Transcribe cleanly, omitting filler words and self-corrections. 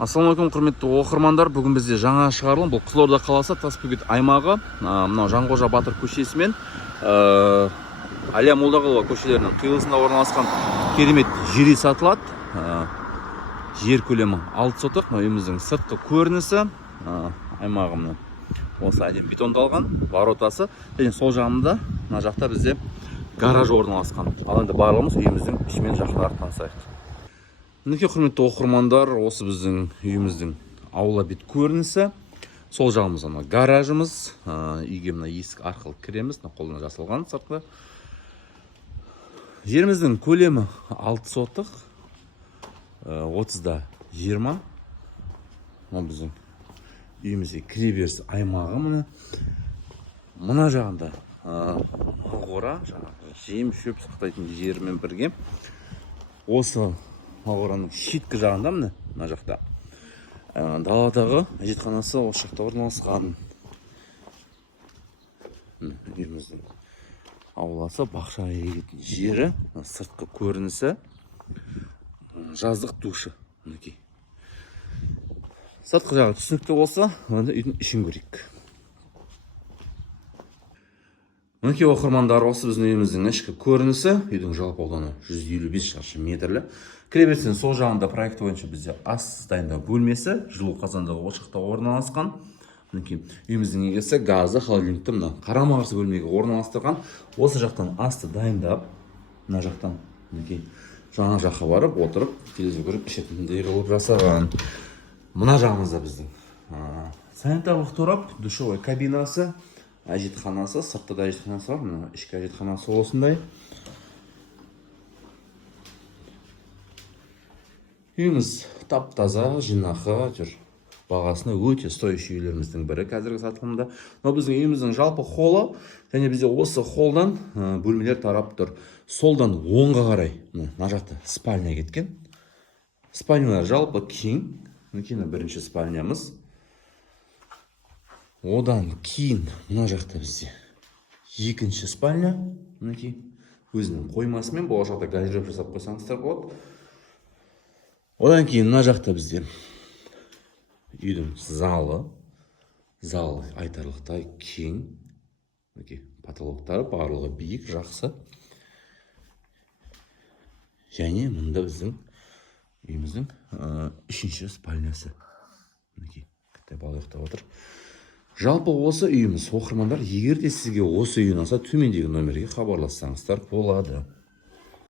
Ассалаумағалейкум, құрметті оқырмандар. Бүгін бізде жаңа шығарылым. Бұл Қызылорда қаласы Тасбөгет аймағы. Мынау Жанқожа Батыр көшесімен Әлия Молдағұлова көшелерінің қиылысында орналасқан керемет жер сатылады. Жер көлемі 6 сотық. Үйіміздің сыртқы көрінісі аймағымның осы әдем бетондалған воротасы. Және сол жағында мына жақта бізде гараж орналасқан. Ал енді барлығымыз үйіміздің ішімен жақындап танысайық. Мінекей құрметті оқырмандар, осы біздің үйіміздің аула бет көрінісі. Сол жағымыз ана гаражымыз. Үйге мына есік арқылы кіреміз. Қолдан жасалған сыртқы. Жеріміздің көлемі 6 сотық. 30-да 20. Мына біздің үйімізге кіреберіс аймағы міне. Мына жағында ағора, жем шөп сақтайтын жерімен бірге. Осы ағораның шеткі жағында мына жақта даладағы әжетханасы осы жақта орналасқан. Үйіміздің ауласы, бақшаға егетін жері, сыртқы көрінісі, жаздық душы. Сыртқы жағы түсінікті болса, онда үйдің ішін көрейік. Мінекей оқырмандар, осы біздің үйіміздің ішкі көрінісі. Үйдің жалпы ауданы 155 шаршы метрлі. Кіреберістің сол жағында проект бойынша бізде ас дайындау бөлмесі, жылу қазандығы ошақта орналасқан. Мінекей үйіміздің егесі газы, холодильникті мына қарама-қарсы бөлмеге орналастырған. Осы жақтан асты дайындап, мына жақтан мінекей жаңа жаққа барып отырып, телевизор көріп ішетіндей қылып жасаған. Мына жағымызда біздің санитарлық торап, душевой кабинасы, әжетханасы, сыртта да әжетханасы бар, мына ішкі әжетханасы осындай. Үйіміз тап-таза, жинақы жүр. Бағасына өте стоящий үйлеріміздің бірі қазіргі сатылымда. Бұл біздің үйіміздің жалпы холлы, және бізде осы холлдан бөлмелер тарап тұр. Солдан оңға қарай, мына жақта спальня кеткен. Спальнялар жалпы кең. Мінекей бірінші спальнямыз. Одан кейін мына жақта бізде екінші спальня. Мінекей өзінің қоймасымен болашақта гардероб жасап қойсаңыздар болады. Одан кейін мына жақта бізде үйдің залы айтарлықтай кең. Потолоктары барлығы биік, жақсы. Және мұнда біздің үйіміздің үшінші спальнясы. Кітап ұйықтап отыр. Жалпы осы үйіміз, оқырмандар, егер де сізге осы үй ұнаса, төмендегі номерге хабарлассаңыздар болады.